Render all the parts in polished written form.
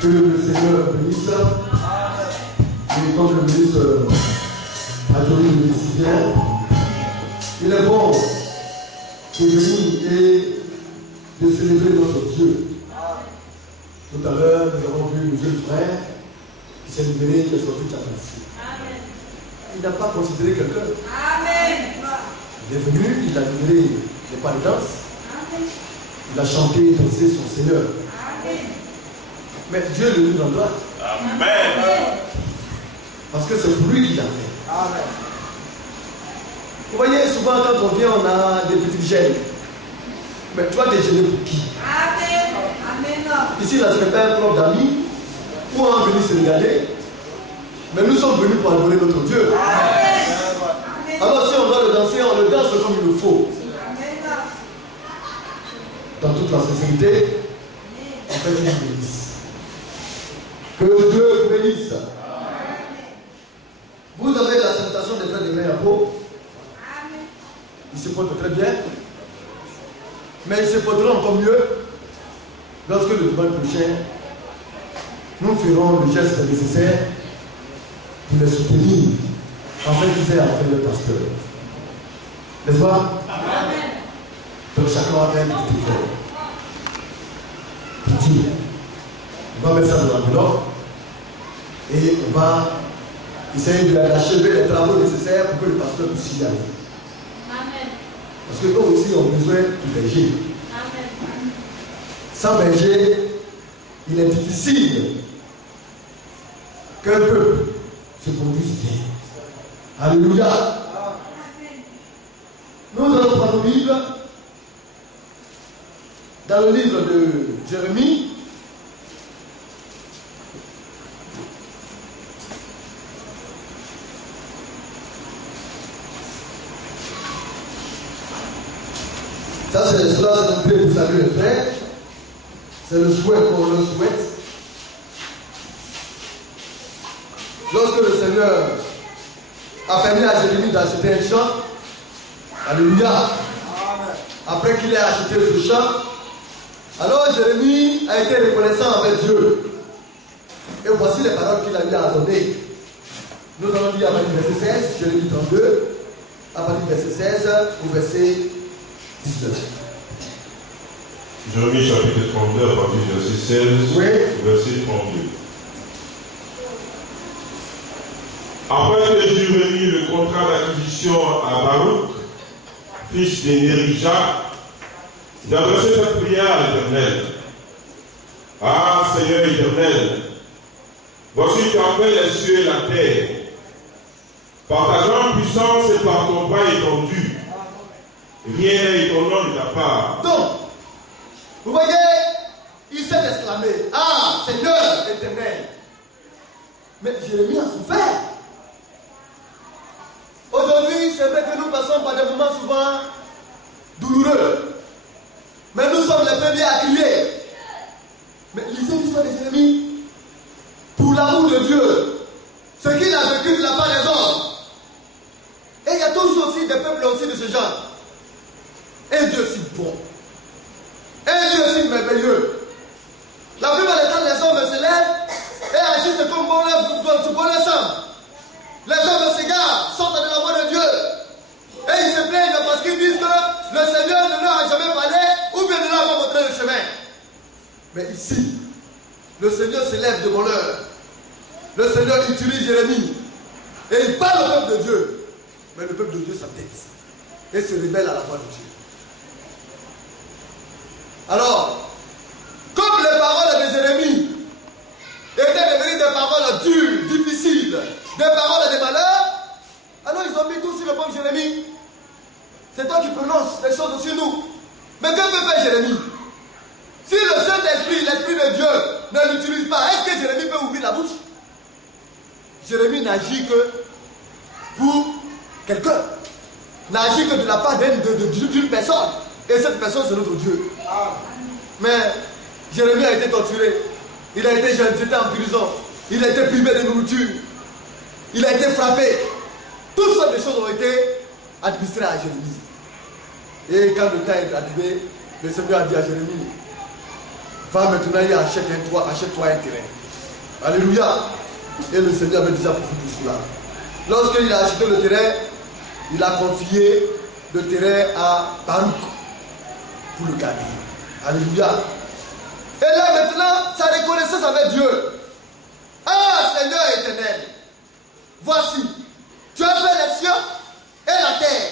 Que le Seigneur bénisse. Et comme le ministre a donné une décision, il est bon de venir et de célébrer notre Dieu. Tout à l'heure, nous avons vu le jeune frère qui s'est libéré, qui est sorti de sa place. Il n'a pas considéré quelqu'un. Il est venu, il a libéré les pas de danse. Il a chanté et dansé son Seigneur. Mais Dieu le lui rendra. Amen. Parce que c'est pour lui qu'il a fait. Amen. Vous voyez, souvent quand on vient, on a des petites gênes. Mais tu vas déjeuner pour qui? Amen. Ici, là, ce n'est pas un club d'amis ou un venu se regarder. Mais nous sommes venus pour adorer notre Dieu. Amen. Alors si on doit le danser, on le danse comme il le faut. Amen. Dans toute la sincérité, en fait, il nous bénisse. Que Dieu vous bénisse. Vous avez la salutation des frères de Grey Apôtres. Ils se portent très bien. Mais ils se porteront encore mieux lorsque le dimanche prochain, nous ferons le geste nécessaire pour les soutenir afin qu'ils aient à faire le pasteur. N'est-ce pas? Donc chacun va faire un petit effort. Petit. On va mettre ça dans l'enveloppe et on va essayer d'achever les travaux nécessaires pour que le pasteur puisse y aller. Amen. Parce que nous aussi, on a besoin du berger. Amen. Sans berger, il est difficile qu'un peuple se produise bien. Alléluia. Amen. Nous allons prendre nos Bibles dans le livre de Jérémie. Ça, c'est cela, c'est un peu pour saluer les frères. C'est le souhait qu'on leur souhaite. Lorsque le Seigneur a permis à Jérémie d'acheter un champ, alléluia, après qu'il ait acheté ce champ, alors Jérémie a été reconnaissant envers Dieu. Et voici les paroles qu'il a lui a données. Nous allons lire à partir du verset 16, Jérémie 32, à partir du verset 16 au verset 19. Jérémie chapitre 32 à partir du verset 16 au verset 32. Après que j'eus remis le contrat d'acquisition à Baruch, fils de Nérija, j'ai adressé cette prière à l'Éternel. Ah Seigneur éternel, voici tu as fait les cieux et la terre. Par ta grande puissance et par ton bras étendu, rien n'est étonnant de ta part. Donc, vous voyez, il s'est exclamé, ah Seigneur éternel. Mais Jérémie a souffert. Aujourd'hui, c'est vrai que nous passons par des moments souvent douloureux. Mais nous sommes les premiers à crier. Mais lisez l'histoire de Jérémie. Pour l'amour de Dieu, ce qu'il a vécu de la part des hommes. Et il y a toujours aussi des peuples aussi de ce genre. Un Dieu si bon. Un Dieu si merveilleux. La plupart des temps, les hommes se lèvent et agissent comme bon leur semble. Les hommes s'égarent, sortent de la voie de Dieu. Et ils se plaignent parce qu'ils disent que le Seigneur ne leur a jamais parlé ou bien ne leur a pas montré le chemin. Mais ici, le Seigneur se lève devant l'heure. Le Seigneur utilise Jérémie. Et il parle au peuple de Dieu. Mais le peuple de Dieu s'entête et se rebelle à la voix de Dieu. Alors, comme les paroles de Jérémie étaient devenues des paroles dures, difficile, des paroles et des malheurs, alors ils ont mis tout sur le pauvre Jérémie. C'est toi qui prononces les choses sur nous. Mais que peut faire Jérémie? Si le Saint-Esprit, l'Esprit de Dieu, ne l'utilise pas, est-ce que Jérémie peut ouvrir la bouche? Jérémie n'agit que pour quelqu'un. N'agit que de la part d'une personne. Et cette personne, c'est notre Dieu. Mais Jérémie a été torturé. Il a été jeune, c'était en prison. Il a été privé de nourriture. Il a été frappé. Toutes sortes de choses ont été administrées à Jérémie. Et quand le temps est arrivé, le Seigneur a dit à Jérémie, va maintenant et achète-toi un terrain. Alléluia. Et le Seigneur avait déjà profité de cela. Lorsqu'il a acheté le terrain, il a confié le terrain à Baruch pour le garder. Alléluia. Et là maintenant, sa reconnaissance avec Dieu. Ah Seigneur éternel, voici, tu as fait les cieux et la terre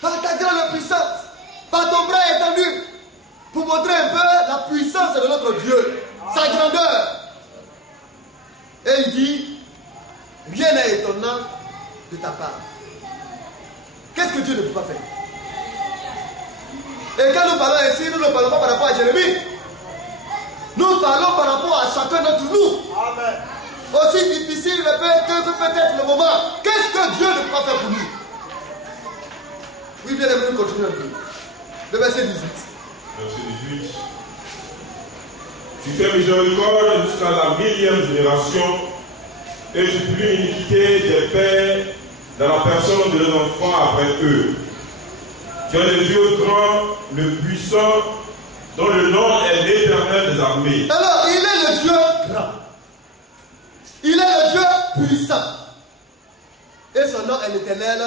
par ta grande puissance, par ton bras étendu, pour montrer un peu la puissance de notre Dieu, sa grandeur. Et il dit, rien n'est étonnant de ta part. Qu'est-ce que Dieu ne peut pas faire? Et quand nous parlons ici, nous ne parlons pas par rapport à Jérémie. Nous parlons par rapport à chacun d'entre nous. Amen. Aussi difficile que peut être le moment. Qu'est-ce que Dieu ne peut pas faire pour nous? Oui, bien aimé, nous continuons un peu. Le verset 18. Verset 18. Tu fais miséricorde jusqu'à la 1000e génération et tu punis l'iniquité des pères dans la personne de leurs enfants après eux. Tu es le Dieu grand, le puissant, dont le nom est l'Éternel des armées. Alors, il est le Dieu grand. Il est le Dieu puissant. Et son nom est l'Éternel,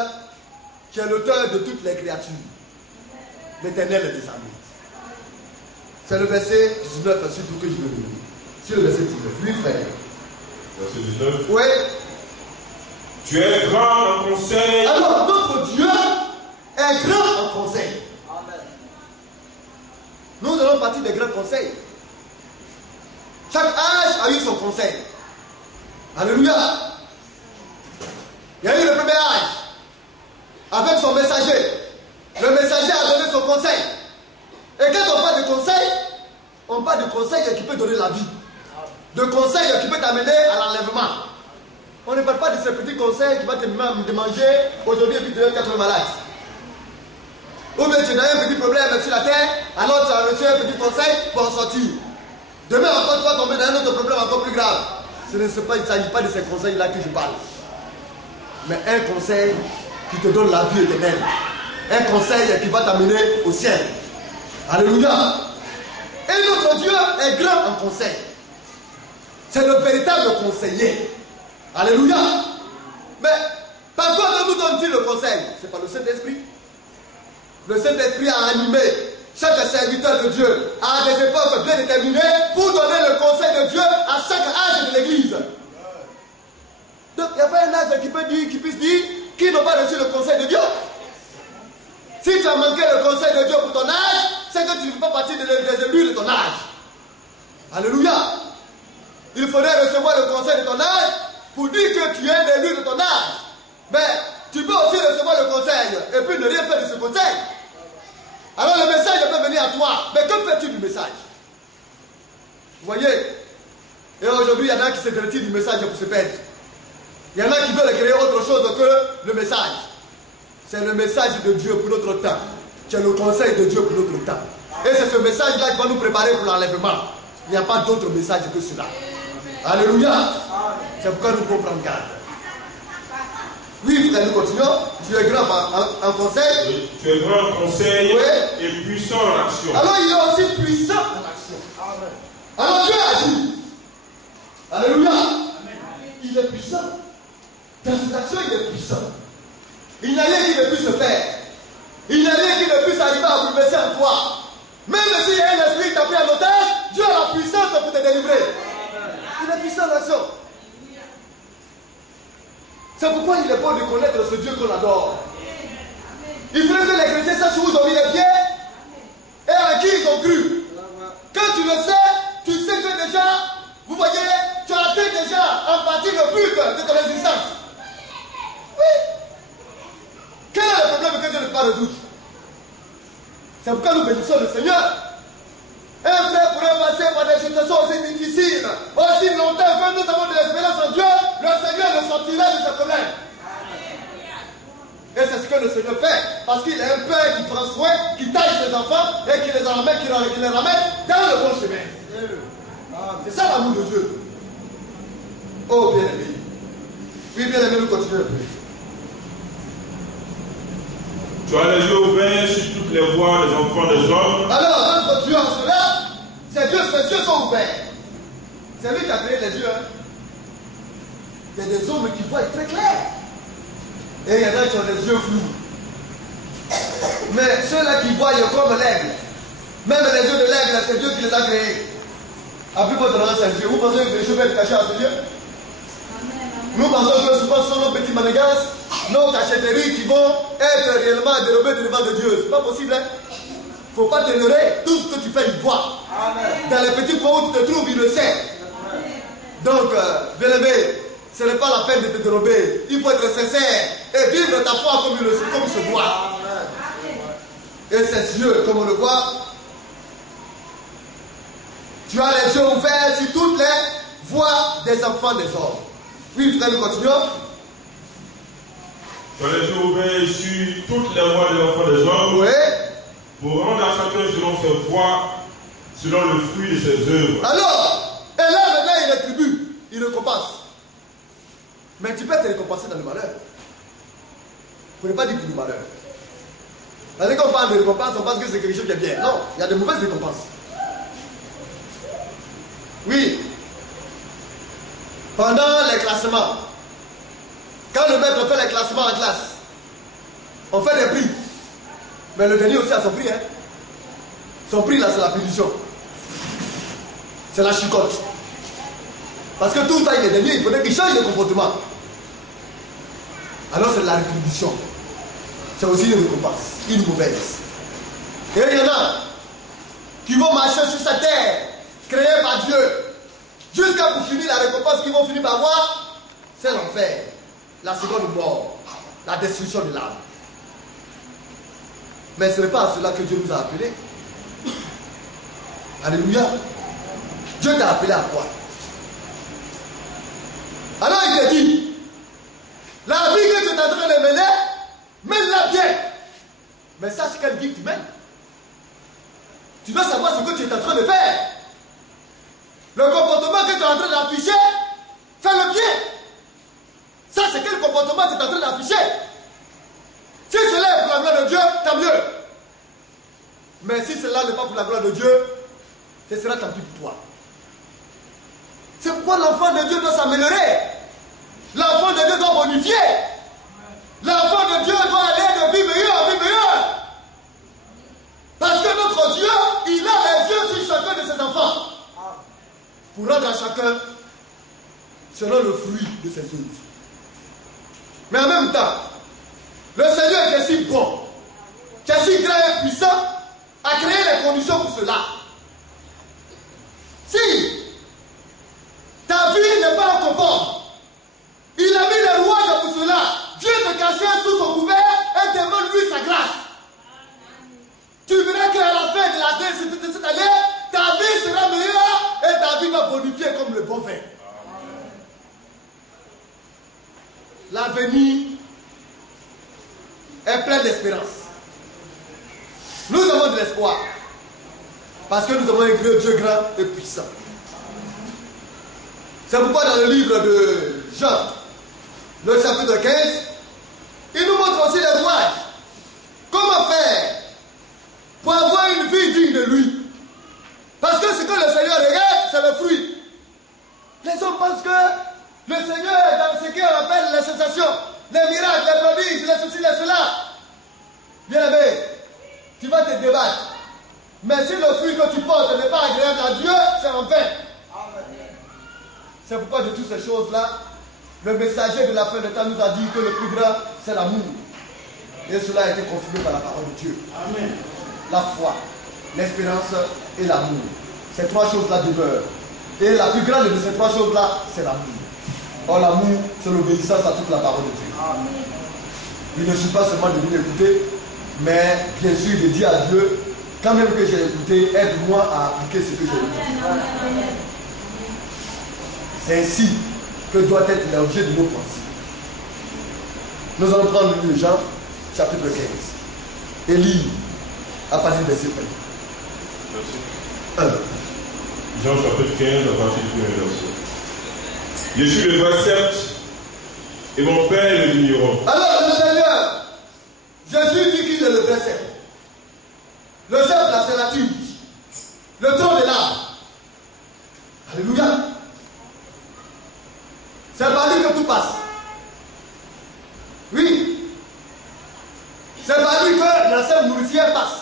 qui est l'auteur de toutes les créatures. L'Éternel des armées. C'est le verset 19, surtout que je veux lire. C'est le verset 19. Oui, frère. Verset 19. Oui. Tu es grand en conseil. Alors, notre Dieu est grand en conseil. Amen. Nous allons partir des grands conseils. Chaque âge a eu son conseil. Alléluia. Il y a eu le premier âge avec son messager. Le messager a donné son conseil. Et quand on parle de conseil, on parle de conseil qui peut donner la vie. De conseil qui peut t'amener à l'enlèvement. On ne parle pas de ce petit conseil qui va te manger aujourd'hui et puis demain tu es malade. Ou bien tu as un petit problème sur la terre, alors tu as reçu un petit conseil pour en sortir. Demain encore tu vas tomber dans un autre problème encore plus grave. Il ne s'agit pas de ces conseils-là que je parle. Mais un conseil qui te donne la vie éternelle. Un conseil qui va t'amener au ciel. Alléluia. Et notre Dieu est grand en conseil. C'est le véritable conseiller. Alléluia. Mais par quoi nous donne-t-il le conseil? C'est par le Saint-Esprit. Le Saint-Esprit a animé chaque serviteur de Dieu à des époques bien déterminées pour donner le conseil de Dieu à chaque âge de l'Église. Donc il n'y a pas un âge qui puisse dire qu'ils n'ont pas reçu le conseil de Dieu. Si tu as manqué le conseil de Dieu pour ton âge, c'est que tu ne fais pas partie des élus de ton âge. Alléluia. Il faudrait recevoir le conseil de ton âge pour dire que tu es un élu de ton âge. Mais tu peux aussi recevoir le conseil et puis ne rien faire de ce conseil. Alors le message peut venir à toi. Mais que fais-tu du message? Vous voyez? Et aujourd'hui, il y en a qui se retirent du message pour se perdre. Il y en a qui veulent créer autre chose que le message. C'est le message de Dieu pour notre temps. C'est le conseil de Dieu pour notre temps. Et c'est ce message-là qui va nous préparer pour l'enlèvement. Il n'y a pas d'autre message que cela. Alléluia. C'est pourquoi nous devons prendre garde. Oui, frère, nous continuons. Tu es grand en conseil. Oui, tu es grand en conseil, oui, et puissant en action. Alors il est aussi puissant en action. Amen. Alors Dieu agit. Alléluia. Amen. Il est puissant. Dans ses actions, il est puissant. Il n'y a rien qui ne puisse se faire. Il n'y a rien qui ne puisse arriver à bouleverser en toi. Même s'il y a un esprit qui t'a pris en otage, Dieu a la puissance pour te délivrer. Il est puissant en action. C'est pourquoi il est bon de connaître ce Dieu qu'on adore. Il faudrait que les chrétiens sachent où ils ont mis les pieds et à qui ils ont cru. Quand tu le sais, tu sais que déjà, vous voyez, tu as atteint déjà en partie le but de ton existence. Oui. Quel est le problème que Dieu ne peut pas résoudre? C'est pourquoi nous bénissons le Seigneur. Un frère pourrait passer par des situations aussi difficiles, aussi longtemps que nous avons de l'espérance en Dieu, le Seigneur nous sortira de ce problème. Et c'est ce que le Seigneur fait, parce qu'il est un père qui prend soin, qui taille ses enfants et qui les ramène, qui les ramène dans le bon chemin. C'est ça l'amour de Dieu. Oh bien-aimé. Oui, bien-aimé, nous continuons. Tu as les yeux ouverts sur toutes les voies des enfants des hommes. Alors, notre Dieu en cela, ses yeux sont ouverts. C'est lui qui a créé les yeux. Hein. Il y a des hommes qui voient très clair. Et il y en a qui ont les yeux flous. Mais ceux-là qui voient comme l'aigle, même les yeux de l'aigle, c'est Dieu qui les a créés. À plus votre dans ses yeux. Vous pensez que les cheveux sont cachés à ses yeux? Nous pensons que souvent ce sont nos petits manigances, nos cachetteries qui vont être réellement dérobées devant de Dieu. C'est pas possible. Hein? Il ne faut pas te leurrer. Tout ce que tu fais, il voit. Dans les petits coins où tu te trouves, il le sait. Donc, bien aimé, ce n'est pas la peine de te dérober. Il faut être sincère et vivre ta foi comme il se doit. Et ses yeux, comme on le voit, tu as les yeux ouverts sur toutes les voies des enfants des hommes. Oui, frère, nous continuons. Tu as les yeux ouverts sur toutes les voies des enfants des hommes. Oui. Pour rendre à chacun selon ses voies, selon le fruit de ses œuvres. Alors, et là maintenant il rétribue, il récompense. Mais tu peux te récompenser dans le malheur. Il ne faut pas dire que du malheur. Parce que quand on parle de récompense, on pense que c'est quelque chose qui est bien. Non, il y a de mauvaises récompenses. Oui. Pendant les classements, quand le maître fait les classements en classe, on fait des prix. Mais le dernier aussi a son prix. Hein. Son prix là, c'est la punition. C'est la chicotte. Parce que tout le temps il est dernier, il faudrait qu'il change de comportement. Alors c'est la rétribution. C'est aussi une récompense, une mauvaise. Et il y en a qui vont marcher sur cette terre, créée par Dieu, jusqu'à pour finir la récompense qu'ils vont finir par voir, c'est l'enfer, la seconde mort, la destruction de l'âme. Mais ce n'est pas à cela que Dieu nous a appelés. Alléluia. Dieu t'a appelé à quoi? Alors il te dit, la vie que tu es en train de mener, mène-la bien. Mais sache quelle vie tu mènes. Tu dois savoir ce que tu es en train de faire. Le comportement que tu es en train d'afficher, fais-le bien. Ça, c'est quel comportement tu es en train d'afficher. Si cela est pour la gloire de Dieu, tant mieux. Mais si cela n'est pas pour la gloire de Dieu, ce sera tant pis pour toi. C'est pourquoi l'enfant de Dieu doit s'améliorer. L'enfant de Dieu doit bonifier. L'enfant de Dieu doit aller de vie meilleure en vie meilleure. Parce que notre Dieu, il a les yeux sur chacun de ses enfants. Pour rendre à chacun selon le fruit de ses œuvres. Mais en même temps, le Seigneur qui est si bon, qui est si grand et puissant, a créé les conditions pour cela. Si ta vie n'est pas conforme, il a mis les rouages pour cela. Dieu te cachait sous son couvert et demande-lui sa grâce. Tu verras qu'à la fin de cette année, ta vie sera meilleure et ta vie va bonifier comme le bon vin. L'avenir est plein d'espérance. Nous avons de l'espoir parce que nous avons un Dieu grand et puissant. C'est pourquoi dans le livre de Jean, le chapitre 15, il nous montre aussi les rouages. Comment faire pour avoir une vie digne de lui? Parce que ce que le Seigneur regarde, c'est le fruit. Les hommes pensent que le Seigneur est dans ce qu'on appelle les sensations, les miracles, les prodiges, les ceci, les cela. Bien aimé, tu vas te débattre. Mais si le fruit que tu portes n'est pas agréable à Dieu, c'est en vain. C'est pourquoi de toutes ces choses-là, le messager de la fin de temps nous a dit que le plus grand, c'est l'amour. Et cela a été confirmé par la parole de Dieu. Amen. La foi, l'espérance et l'amour. Ces trois choses-là demeurent. Et la plus grande de ces trois choses-là, c'est l'amour. Or, l'amour, c'est l'obéissance à toute la parole de Dieu. Il ne suffit pas seulement de venir écouter, mais bien sûr de dire à Dieu, quand même que j'ai écouté, aide-moi à appliquer ce que j'ai écouté. C'est ainsi que doit être l'objet de nos pensées. Nous allons prendre le Jean, chapitre 15, et lire à partir du verset 1. Jean chapitre 15, à partir du 1er verset. Je suis le vrai cep et mon Père est le vigneron. Alors le Seigneur, Jésus dit qu'il est le vrai cep. Le cep là, c'est la tige. Le tronc est là. Alléluia. C'est par lui que tout passe. Oui. C'est par lui que la sève nourricière passe.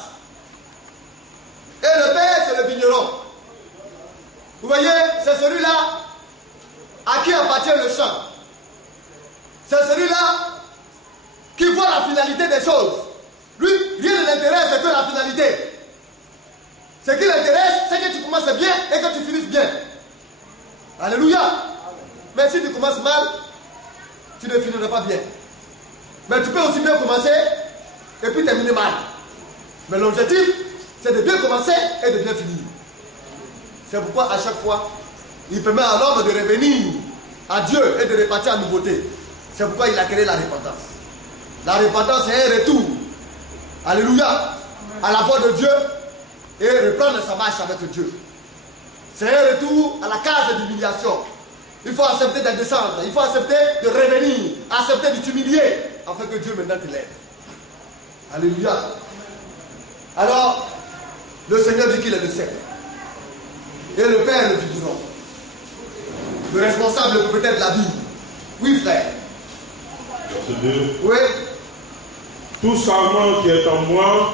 Et le Père, c'est le vigneron. Vous voyez, c'est celui-là à qui appartient le champ. C'est celui-là qui voit la finalité des choses. Lui, rien ne l'intéresse que la finalité. Ce qui l'intéresse, c'est que tu commences bien et que tu finisses bien. Alléluia. Mais si tu commences mal, tu ne finiras pas bien. Mais tu peux aussi bien commencer et puis terminer mal. Mais l'objectif, c'est de bien commencer et de bien finir. C'est pourquoi à chaque fois, il permet à l'homme de revenir à Dieu et de repartir à nouveauté. C'est pourquoi il a créé la repentance. La repentance, c'est un retour. Alléluia. À la voix de Dieu et reprendre sa marche avec Dieu. C'est un retour à la case d'humiliation. Il faut accepter de descendre. Il faut accepter de revenir. Accepter de t'humilier afin que Dieu maintenant te lève. Alléluia. Alors, le Seigneur dit qu'il est le Seigneur. Et le Père le vigneron. Le responsable de peut-être la vie. Oui, frère. Verset 2. Oui. Tout sarment qui est en moi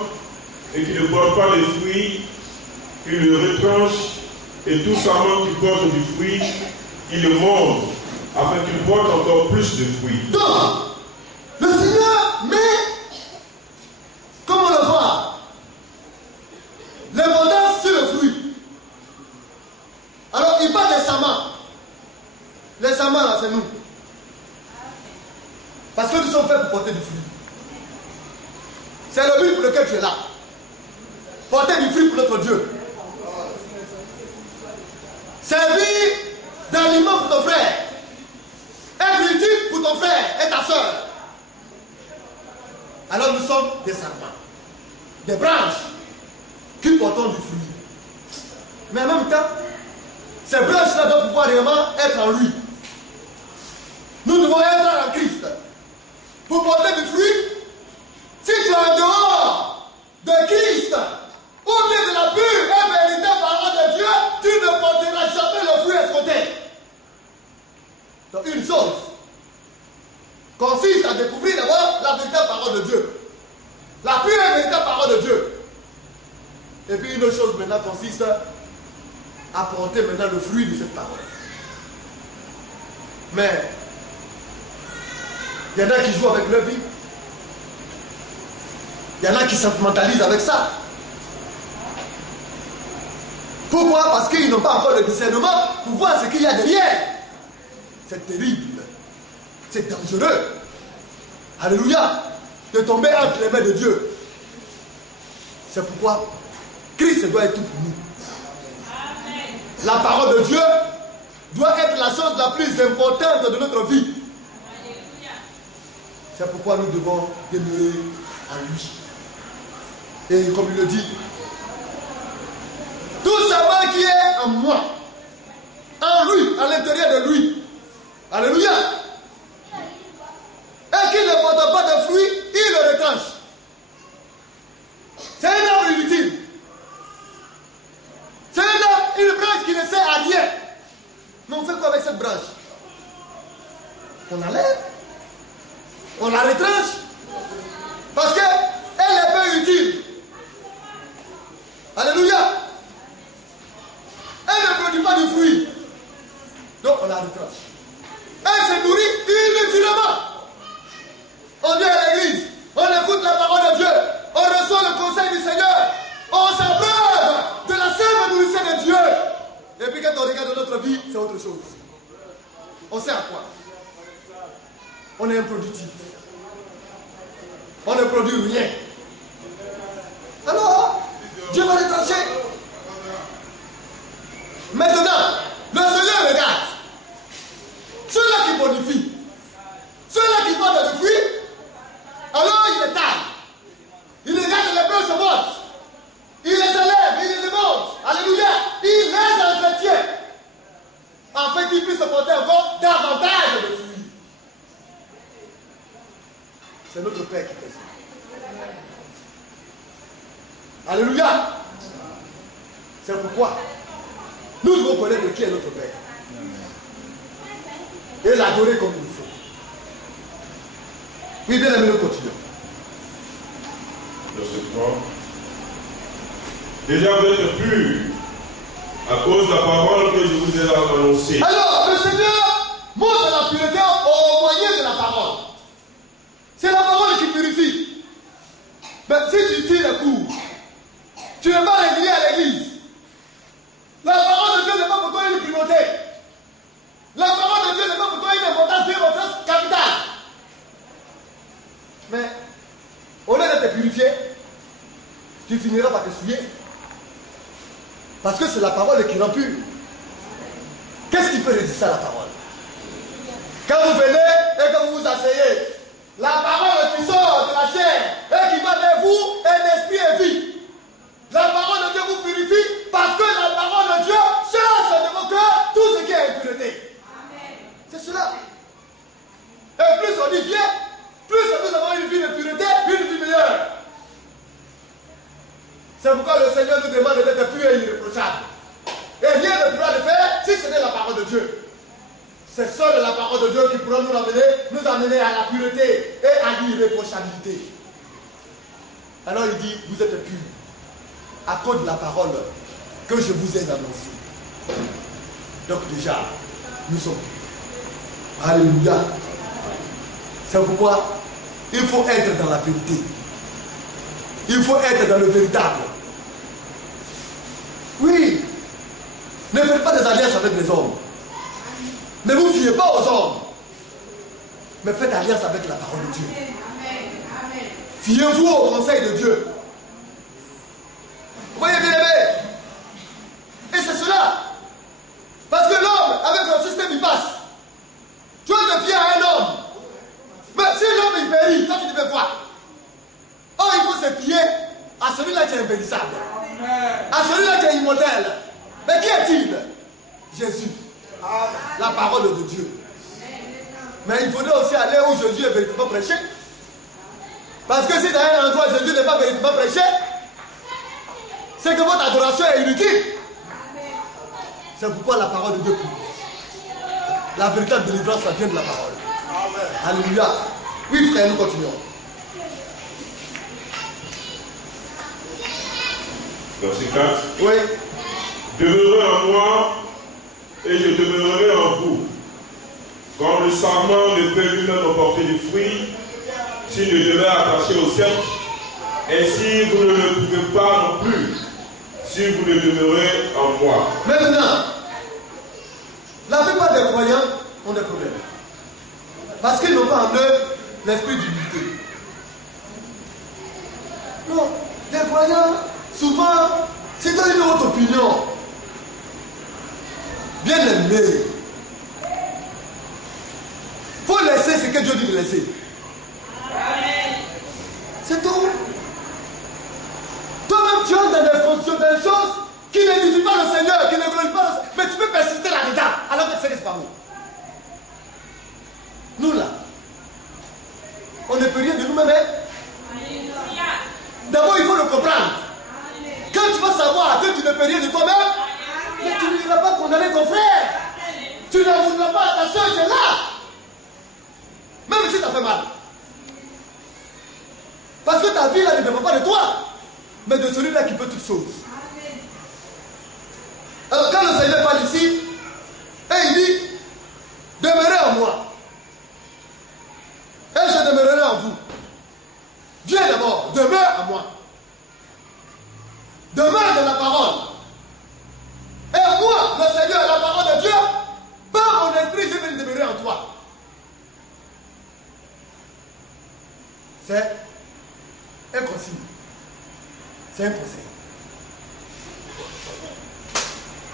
et qui ne porte pas de fruits, il le retranche, et tout sarment qui porte du fruit, il le monte, afin qu'il porte encore plus de fruits. Donc, le Seigneur met, comme on le voit, l'abondance sur le fruit. Alors, il parle des sarments. Les sarments, là, c'est nous. Parce que nous sommes faits pour porter du fruit. C'est le but pour lequel tu es là. Porter du fruit pour notre Dieu. Servir d'aliment pour ton frère. Être utile pour ton frère et ta soeur. Alors nous sommes des sarments. Des branches qui portent du fruit. Mais en même temps, ces branches-là doivent pouvoir réellement être en lui. Nous devons être en Christ. Pour porter du fruit, si tu es en dehors de Christ, ou bien de la pure et véritable parole de Dieu, tu ne porteras jamais le fruit escompté. Donc une chose consiste à découvrir d'abord la véritable parole de Dieu. La pure et véritable parole de Dieu. Et puis une autre chose maintenant consiste à porter maintenant le fruit de cette parole. Mais il y en a qui jouent avec leur vie. Il y en a qui sentimentalisent avec ça. Pourquoi? Parce qu'ils n'ont pas encore le discernement pour voir ce qu'il y a derrière. C'est terrible. C'est dangereux. Alléluia. De tomber entre les mains de Dieu. C'est pourquoi Christ doit être tout pour nous. La parole de Dieu doit être la chose la plus importante de notre vie. C'est pourquoi nous devons demeurer en lui. Et comme il le dit, tout savoir qui est en moi, en lui, à l'intérieur de lui. Alléluia. Et qui ne porte pas de fruits, il le retranche. C'est un arbre inutile. C'est une branche qui ne sert à rien. Mais on fait quoi avec cette branche? On l'enlève. On la retranche. Parce qu'elle est peu utile. Alléluia. Elle ne produit pas de fruits. Donc on la retranche. Elle se nourrit inutilement. On vient à l'église. On écoute la parole de Dieu. On reçoit le conseil du Seigneur. On s'abreuve de la sève nourricière de Dieu. Et puis quand on regarde notre vie, c'est autre chose. On sait à quoi? on est improductif. On ne produit rien. Alors, Dieu va retrancher. Maintenant, le Seigneur regarde. Ceux-là qui modifient, ceux-là qui portent du fruit, alors il les taille. Il regarde les blancs se montent. Il les élève, il les monte. Alléluia. Il les entretient. Afin qu'ils puissent porter encore davantage de fruits. C'est notre Père qui fait ça. Alléluia. C'est pourquoi nous devons connaître qui est notre Père. Et l'adorer comme il faut. Oui, bien aimé, nous continuons. Verset 3. Déjà vous êtes purs à cause de la parole que je vous ai annoncée. Alors, le Seigneur montre la pureté au moyen de la parole. C'est la parole qui purifie. Mais si tu tires le cours, tu n'es pas régulier à l'église. La parole de Dieu n'est pas pour toi une primauté. La parole de Dieu n'est pas pour toi une importance capitale. Mais, au lieu de te purifier, tu finiras par te souiller. Parce que c'est la parole qui rend pur. Qu'est-ce qui peut résister à la parole? Quand vous venez et que vous vous asseyez, la parole qui sort de la chair et qui va vers vous est d'esprit et vie. La parole de Dieu vous purifie parce que la parole de Dieu chasse de vos cœurs tout ce qui est impureté. C'est cela. Et plus on y vient, plus nous avons une vie de pureté, une vie meilleure. C'est pourquoi le Seigneur nous demande d'être pur et irréprochable. Et rien ne pourra le faire si ce n'est la parole de Dieu. C'est seule la parole de Dieu qui pourra nous amener à la pureté et à l'irréprochabilité. Alors il dit, vous êtes purs à cause de la parole que je vous ai annoncée. Donc déjà, nous sommes purs. Alléluia. C'est pourquoi il faut être dans la vérité. Il faut être dans le véritable. Oui. Ne faites pas des alliances avec les hommes. Ne vous fiez pas aux hommes. Mais faites alliance avec la parole de Dieu. Fiez-vous au conseil de Dieu. Vous voyez bien aimé. Et c'est cela. Parce que l'homme, avec le système, il passe. Tu vas te fier à un homme. Mais si l'homme il périt, toi tu devais voir. Oh, il faut se fier à celui-là qui est impérissable. À celui-là qui est immortel. Mais qui est-il? Jésus. La parole de Dieu. Mais il faudrait aussi aller où Jésus est véritablement prêché. Parce que si dans un endroit Jésus n'est pas véritablement prêché, c'est que votre adoration est inutile. C'est pourquoi la parole de Dieu prie. La véritable délivrance, ça vient de la parole. Alléluia. Oui, frère, nous continuons. Verset 4. Oui. Demeurez en moi et je demeurerai en vous. Comme le sarment ne peut lui-même porter du fruit s'il ne demeure attaché au cercle, ainsi vous ne le pouvez pas non plus si vous ne demeurez en moi. Maintenant, la plupart des croyants ont des problèmes. Parce qu'ils n'ont pas en eux l'esprit d'humilité. Non, les croyants, souvent, c'est dans une autre opinion. Bien aimé. Il faut laisser ce que Dieu dit de laisser. C'est tout. Toi-même, tu entres dans des fonctions, dans des choses qui n'édifient pas le Seigneur, qui ne glorifient pas le Seigneur. Mais tu peux persister là-dedans, alors que tu sais que c'est pas vous. Nous là, on ne peut rien de nous-mêmes. D'abord, il faut le comprendre. Quand tu vas savoir que tu ne peux rien de toi-même, mais tu n'iras pas condamner ton frère. Tu ne voudras pas, attention, tu es là. Même si ça fait mal. Parce que ta vie là ne dépend pas de toi, mais de celui-là qui peut toutes choses. Alors quand le Seigneur parle ici, et il dit, demeurez en moi. Et je demeurerai en vous. Viens d'abord, demeure en moi. Demeure dans la parole. Et moi, le Seigneur, la parole de Dieu, par mon esprit, je vais demeurer en toi. C'est un consigne. C'est un conseil.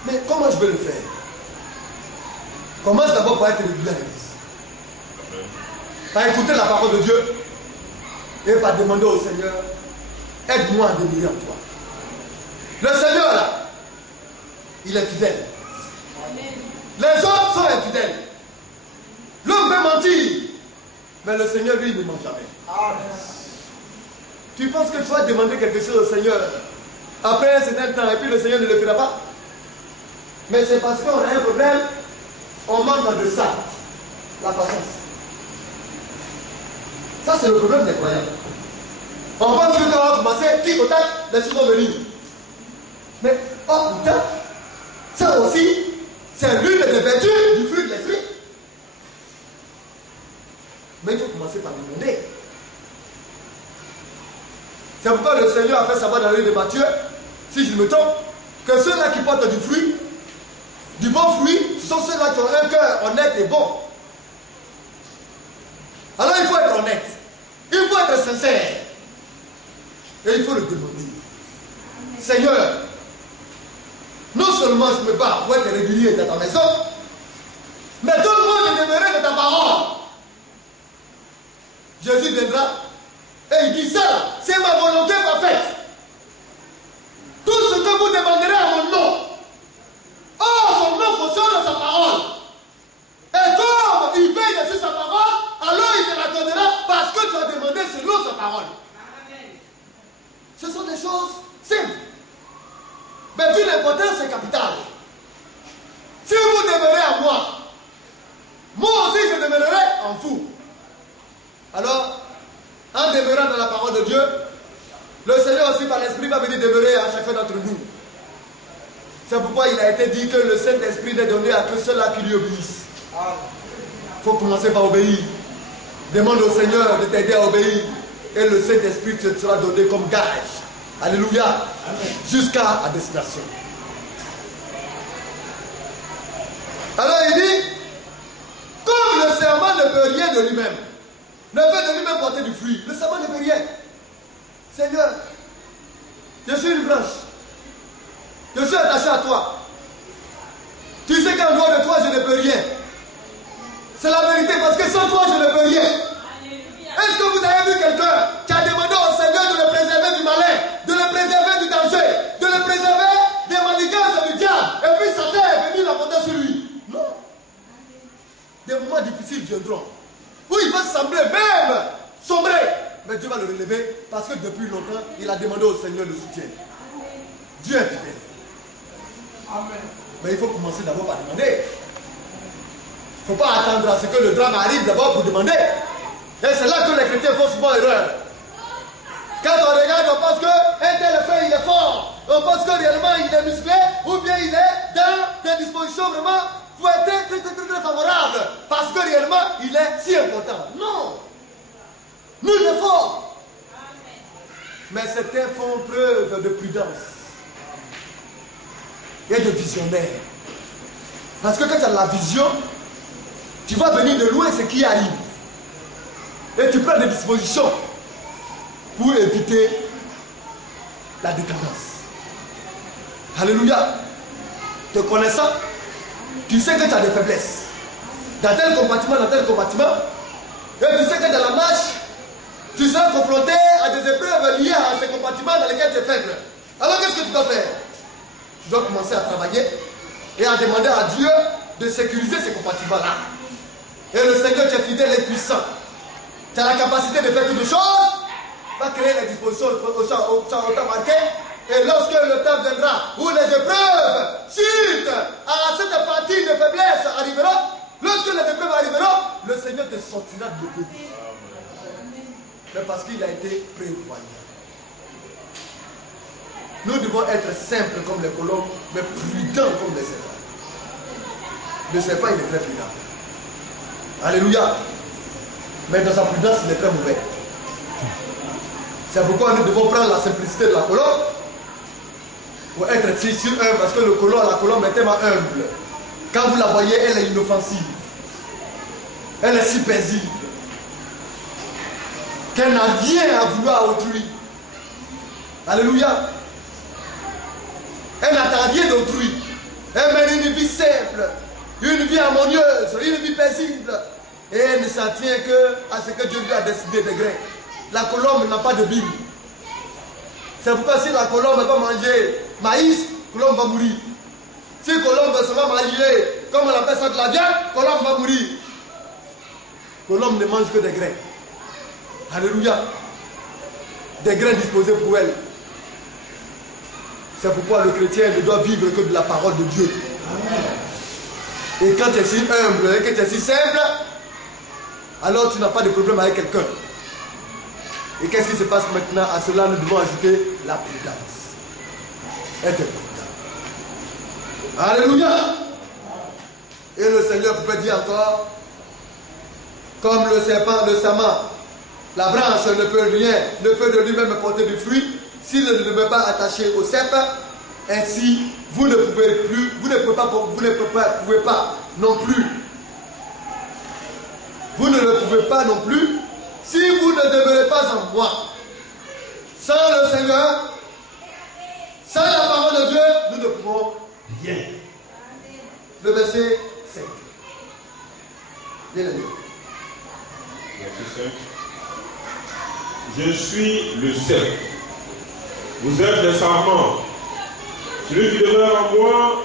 Mais comment je vais le faire? Commence d'abord par être régulier à l'église. Par écouter la parole de Dieu et par demander au Seigneur, aide-moi à demeurer en toi. Le Seigneur là, il est fidèle. Les autres sont infidèles. L'homme peut mentir, mais le Seigneur lui il ne ment jamais. Tu penses que tu vas demander quelque chose au Seigneur après un certain temps et puis le Seigneur ne le fera pas? Mais c'est parce qu'on a un problème, on manque de ça, la patience. Ça c'est le problème des croyants. On pense que quand on va commencer, tic au tac, les choses vont venir. Mais oh putain, ça aussi, c'est l'une des vertus du fruit de l'esprit. Mais il faut commencer par demander. C'est pourquoi le Seigneur a fait savoir dans le livre de Matthieu, si je me trompe, que ceux-là qui portent du fruit, du bon fruit, ce sont ceux-là qui ont un cœur honnête et bon. Alors il faut être honnête, il faut être sincère, et il faut le demander. Seigneur, non seulement je me bats pour être régulier dans ta maison, mais tout le monde est demeuré de ta parole. Jésus viendra et il dit ça, c'est ma volonté parfaite. Tout ce que vous demanderez à mon nom, son nom fonctionne dans sa parole. Et comme il veille sur sa parole, alors il te la donnera parce que tu as demandé selon sa parole. Ce sont des choses simples. Mais d'une importance capitale. Si vous demeurez à moi, moi aussi je demeurerai en vous. Alors, en demeurant dans la parole de Dieu, le Seigneur aussi par l'Esprit va venir demeurer à chacun d'entre nous. C'est pourquoi il a été dit que le Saint-Esprit n'est donné à que ceux-là qui lui obéissent. Il faut commencer par obéir. Demande au Seigneur de t'aider à obéir. Et le Saint-Esprit te sera donné comme gage. Alléluia. Jusqu'à la destination. Alors il dit, comme le serment ne peut rien de lui-même, ne peut de lui-même porter du fruit, le serment ne peut rien. Seigneur, je suis une branche. Je suis attaché à toi. Tu sais qu'en dehors de toi, je ne peux rien. C'est la vérité, parce que sans toi, je ne peux rien. Est-ce que vous avez vu quelqu'un qui a demandé au Seigneur de le préserver du malin, de le préserver du danger, de le préserver des manigances du diable, et puis Satan est venu l'apporter sur lui? Non. Des moments difficiles viendront, où il va sembler même sombrer, mais Dieu va le relever, parce que depuis longtemps, il a demandé au Seigneur le soutien. Dieu est fidèle. Amen. Mais il faut commencer d'abord par demander. Il ne faut pas attendre à ce que le drame arrive d'abord pour demander. Et c'est là que les chrétiens font souvent erreur. Quand on regarde, on pense qu'un tel fait, il est fort. On pense que réellement il est musclé, ou bien il est dans des dispositions vraiment pour être très favorables. Parce que réellement, il est si important. Non. Nul n'est fort. Mais certains font preuve de prudence et de visionnaire. Parce que quand tu as la vision, tu vas venir de loin ce qui arrive. Et tu prends des dispositions pour éviter la décadence. Alléluia. Te connaissant, tu sais que tu as des faiblesses. Dans tel compartiment, et tu sais que dans la marche, tu seras confronté à des épreuves liées à ces compartiments dans lesquels tu es faible. Alors qu'est-ce que tu dois faire? Tu dois commencer à travailler et à demander à Dieu de sécuriser ces compartiments-là. Et le Seigneur qui est fidèle et puissant, tu as la capacité de faire toutes choses, va créer les dispositions au temps marqué. Et lorsque le temps viendra où les épreuves, suite à cette partie de faiblesse arriveront, lorsque les épreuves arriveront, le Seigneur te sortira de l'épée. Mais parce qu'il a été prévoyant. Nous devons être simples comme les colombes, mais prudents comme les serpents. Le serpent, il est très prudent. Alléluia. Mais dans sa prudence, il est très mauvais. C'est pourquoi nous devons prendre la simplicité de la colombe pour être sur humble, parce que la colombe est tellement humble. Quand vous la voyez, elle est inoffensive. Elle est si paisible. qu'elle n'a rien à vouloir à autrui. Alléluia. Elle n'attend rien d'autrui. Elle mène une vie simple, une vie harmonieuse, une vie paisible. Et elle ne s'en tient qu'à ce que Dieu lui a décidé de gré. La colombe n'a pas de Bible. C'est pourquoi si la colombe va manger maïs, la colombe va mourir. Si la colombe se va manger, comme on appelle ça de la viande, la colombe va mourir. La colombe ne mange que des grains. Alléluia. Des grains disposés pour elle. C'est pourquoi le chrétien ne doit vivre que de la parole de Dieu. Amen. Et quand tu es si humble et que tu es si simple, alors tu n'as pas de problème avec quelqu'un. Et qu'est-ce qui se passe maintenant? À cela, nous devons ajouter la prudence. Être prudent. Alléluia. Et le Seigneur pouvait dire encore, comme le serpent, le saman, la branche ne peut rien, ne peut de lui-même porter du fruit, s'il ne demeure pas attaché au cep, ainsi vous ne pouvez plus, vous ne pouvez pas non plus. Vous ne le pouvez pas non plus si vous ne demeurez pas en moi. Sans le Seigneur, sans la parole de Dieu, nous ne pouvons rien. Le verset 5. Bien aimé. Verset 5. Je suis le cep. Vous êtes les sarments. Celui qui demeure en moi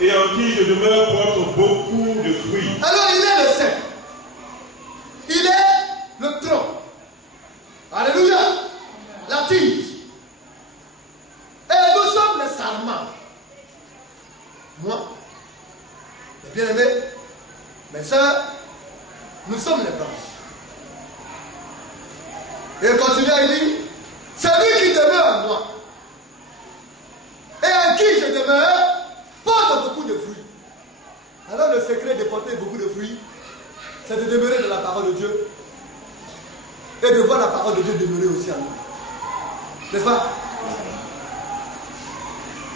et en qui je demeure porte beaucoup de fruits. Alors il est le cep. Il est le tronc. Alléluia. La tige. Et nous sommes les sarments. Moi, les bien-aimés, mes soeurs, nous sommes les branches. Et il continue à dire, celui qui demeure en moi et en qui je demeure porte beaucoup de fruits. Alors le secret de porter beaucoup de fruits, c'est de demeurer dans la parole de Dieu et de voir la parole de Dieu demeurer aussi en nous. N'est-ce pas?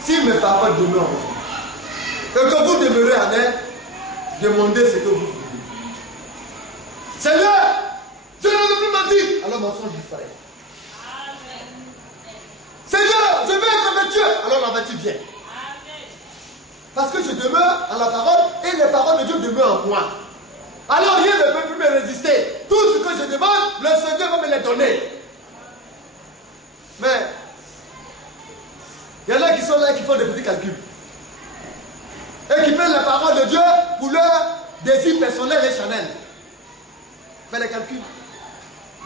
Si mes paroles demeurent en vous et que vous demeurez en elle, demandez ce que vous voulez. Seigneur, je ne veux plus mentir. Alors mon sang disparaît. Seigneur, je veux être avec Dieu. Alors la vertu vient. Parce que je demeure en la parole et les paroles de Dieu demeurent en moi. Alors rien ne peut plus me résister. Tout ce que je demande, le Seigneur va me les donner. Mais il y en a qui sont là et qui font des petits calculs. Et qui prennent la parole de Dieu pour leur désir personnel et charnel. Fais les calculs.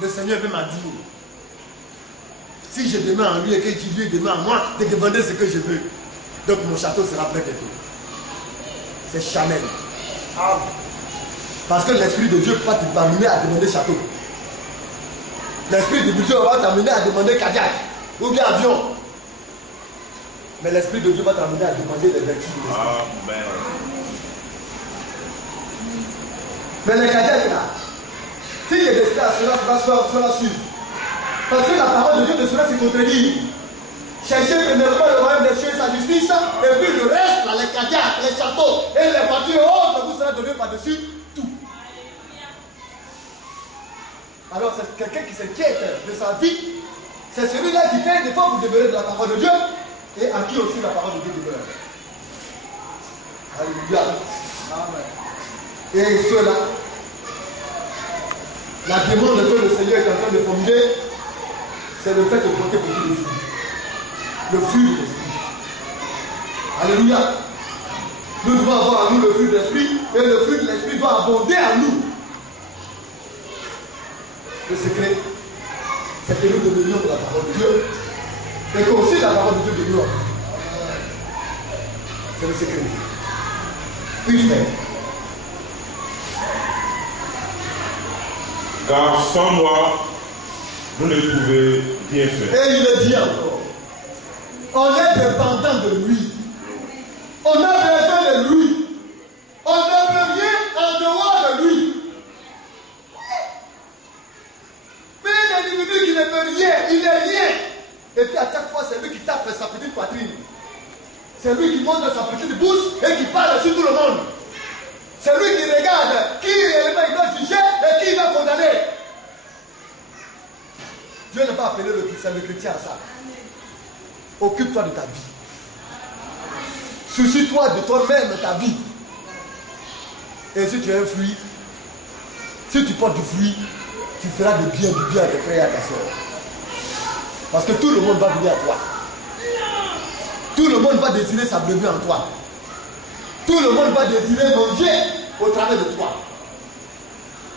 Le Seigneur veut m'a dit, si je demeure en lui et que lui demeure en moi, de demander ce que je veux. Donc mon château sera prêt bientôt. C'est charnel. Parce que l'Esprit de Dieu va t'amener à demander château. L'Esprit de Dieu va t'amener à demander Cadillac ou bien avion. Mais l'Esprit de Dieu va t'amener à demander les vertus de l'Esprit. Amen. Mais les Cadillac là, si il y a des cas, cela suivre. Parce que la parole de Dieu de cela se contredit. Cherchez premièrement le royaume des cieux et sa justice, et puis le reste, là, les Cadillacs, les châteaux et les voitures autres, vous serez donné par-dessus tout. Alors c'est quelqu'un qui s'inquiète de sa vie. C'est celui-là qui fait des fois pour demeurer de la parole de Dieu et à qui aussi la parole de Dieu demeure. Alléluia. Et ceux-là, la demande que le Seigneur est en train de formuler, c'est le fait de porter beaucoup de fruits. Le fruit de l'esprit. Alléluia. Nous devons avoir en nous le fruit de l'esprit et le fruit de l'esprit doit abonder en nous. Le secret, c'est que nous demeurions de la parole de Dieu et que aussi la parole de Dieu demeure. C'est le secret. Puis frère. Car sans moi, vous ne pouvez rien faire. Et il le dit encore. On est dépendant de lui. On a besoin de lui. On ne peut rien en dehors de lui. Mais un individu qui ne peut rien, il n'est rien. Et puis à chaque fois, c'est lui qui tape sa petite poitrine. C'est lui qui montre sa petite bouche et qui parle sur tout le monde. C'est lui qui regarde qui réellement il doit juger et qui il va condamner. Dieu n'a pas appelé le chrétien à ça. Occupe-toi de ta vie. Soucie-toi de toi-même, de ta vie. Et si tu as un fruit, si tu portes du fruit, tu feras du bien à tes frères et à ta soeur. Parce que tout le monde va venir à toi. Tout le monde va désirer sa brebis en toi. Tout le monde va désirer manger au travers de toi.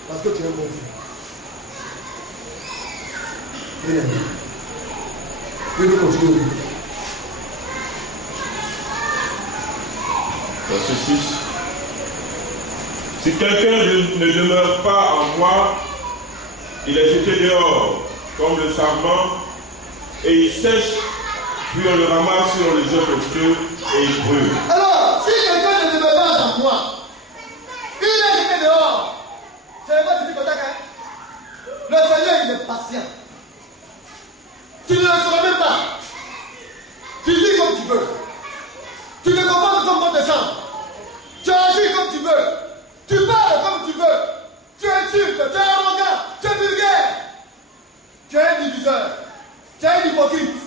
Parce que tu es un bon fruit. Bien-aimé. Et nous continuons. Verset 6. Si quelqu'un ne demeure pas en moi, il est jeté dehors comme le sarment et il sèche, puis on le ramasse sur les œufs au feu et il brûle. Alors, si quelqu'un ne demeure pas en moi, il est jeté dehors. C'est pas du tout contact, hein? Le Seigneur, il est patient. Tu ne le sauras même pas. Tu vis comme tu veux. Tu te comportes comme bon te semble. Tu agis comme tu veux. Tu parles comme tu veux. Tu insultes, tu es arrogant, tu es vulgaire. Tu es un diviseur. Tu es un hypocrite.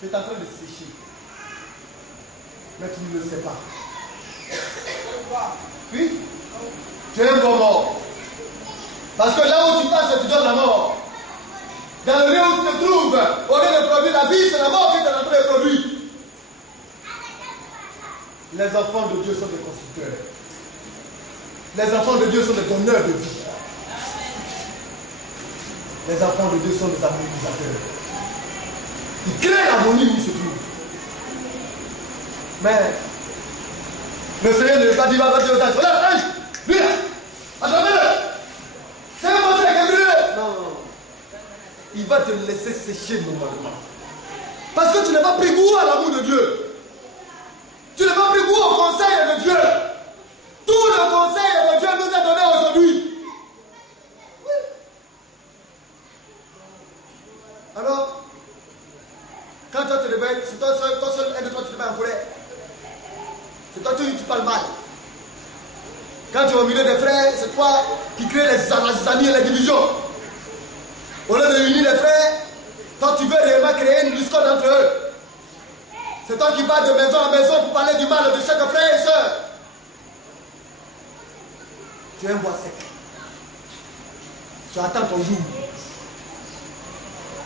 Tu es en train de sécher. Mais tu ne le sais pas. Oui? Tu es un bon mort. Parce que là où tu passes, tu donnes la mort. Dans le lieu où tu te trouves, au lieu de produire la vie, c'est la mort qui est en train de produire. Les enfants de Dieu sont des constructeurs. Les enfants de Dieu sont des donneurs de vie. Les enfants de Dieu sont des harmonisateurs. Ils créent l'harmonie où ils se trouvent. Mais le Seigneur ne veut pas dire, va dire au temps, regarde, ange, lui là, attrapez-le. C'est un monstre qui est brûlé. Non. Il va te laisser sécher normalement. Parce que tu n'as pas pris goût à l'amour de Dieu. Tu n'as pas pris goût au conseil de Dieu. Tout le conseil de Dieu nous est donné aujourd'hui. Oui. Alors, quand toi te réveilles, c'est toi seul, un de toi tu te mets en colère. C'est toi tu parles mal. Quand tu es au milieu des frères, c'est toi qui crée les amis et les divisions. Au lieu de réunir les frères, toi tu veux réellement créer une discorde entre eux. C'est toi qui vas de maison en maison pour parler du mal de chaque frère et soeur. Tu es un bois sec. Tu attends ton jour.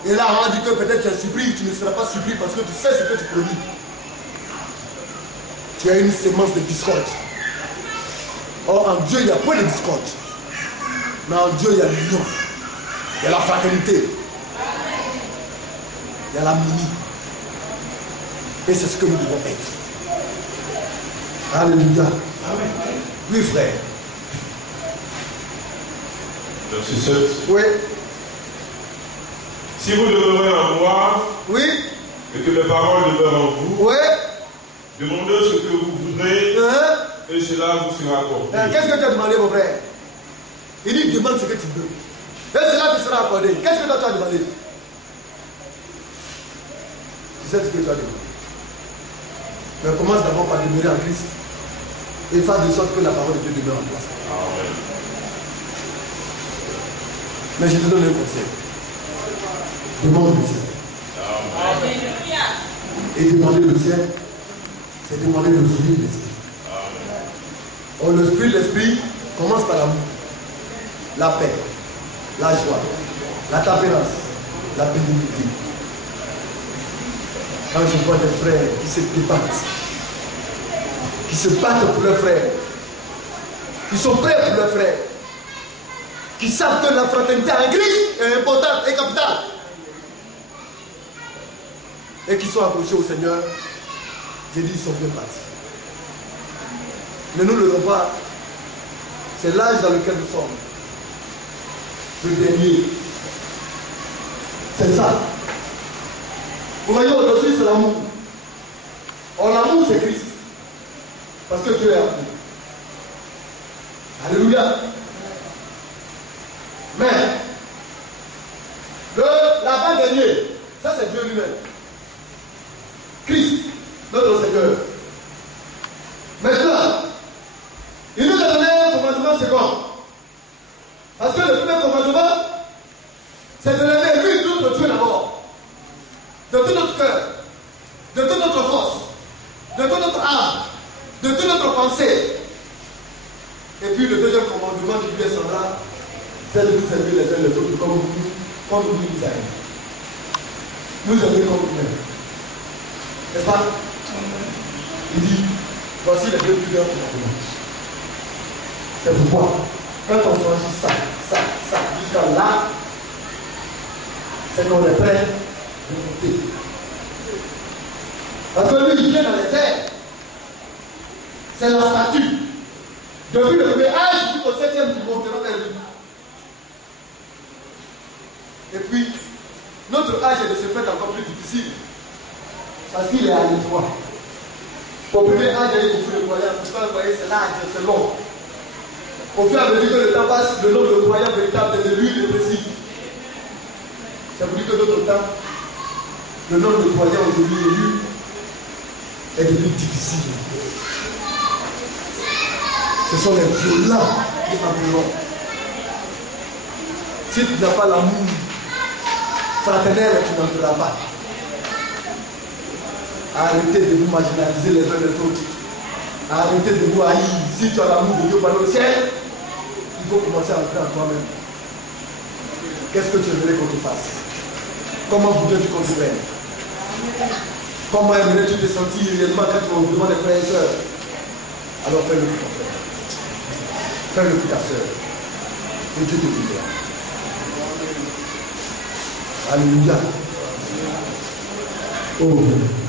Et là, on a dit que peut-être tu es surpris, tu ne seras pas surpris parce que tu sais ce que tu produis. Tu as une sémence de discorde. Or, en Dieu, il n'y a point de discorde. Mais en Dieu, il y a l'union. Il y a la fraternité. Il y a l'harmonie. Et c'est ce que nous devons être. Alléluia. Amen. Oui, frère. Verset 7. Oui. Si vous demeurez en moi, Oui. et que mes paroles demeurent en vous, Oui. demandez ce que vous voudrez, et cela vous sera accordé. Qu'est-ce que tu as demandé, mon frère? Il dit demande ce que tu veux. Et cela te sera accordé. Qu'est-ce que toi tu as demandé? Tu sais ce que tu as demandé. Mais commence d'abord par demeurer en Christ. Et faire de sorte que la parole de Dieu demeure en toi. Amen. Mais je te donne un conseil. Demande le ciel. Amen. Et demander le ciel, c'est demander le fruit de l'esprit. Or, le fruit de l'esprit commence par l'amour, la paix, la joie, la tempérance, la bénignité. Quand je vois des frères qui se battent pour leurs frères, qui sont prêts pour leurs frères, qui savent que la fraternité en Christ est importante et capitale, et qui sont accrochés au Seigneur, j'ai dit ils sont bien partis. Mais nous le revoir, c'est l'âge dans lequel nous sommes. Le dernier. C'est ça. Vous voyez, aujourd'hui, c'est l'amour. Or, l'amour, c'est Christ. Parce que Dieu est amour. Alléluia. Mais, l'avant-dernier, ça c'est Dieu lui-même. Christ, notre Seigneur. Maintenant, il nous a donné un commandement second. Parce que le premier commandement, c'est de commandement qui lui est semblable, c'est de vous aimer les uns les autres comme vous nous aimez. Nous aimer comme nous-mêmes. N'est-ce pas? Il dit, voici les deux plus grands commandements. C'est pourquoi, quand on franchit ça, jusqu'à là, c'est qu'on est prêt de monter. Parce que lui, il vient dans les airs. C'est la statue. Depuis le premier âge jusqu'au 7e, tu monteras vers lui. Et puis, notre âge est de se faire encore plus difficile. Parce qu'il est à l'étroit. Au premier âge, il y a beaucoup de croyants. Pourquoi vous voyez, c'est l'âge, c'est long. Au fur et à mesure que le temps passe, le nombre de croyants véritables de lui est précis. Ça veut dire que d'autres temps, le nombre de croyants aujourd'hui élus est devenu difficile. Ce sont les violents qui m'appelleront. Si tu n'as pas l'amour fraternel, tu n'entreras pas. Arrêtez de vous marginaliser les uns les autres. Arrêtez de vous haïr. Si tu as l'amour de Dieu par le ciel, il faut commencer à entrer en toi-même. Qu'est-ce que tu aimerais qu'on te fasse? Comment voudrais-tu qu'on te mène? Comment aimerais-tu te sentir réellement quand tu as devant des frères et sœurs? Alors fais-le pour ton frère. Fais-le pour ta sœur. Et Dieu te bénira. Alléluia. Oh.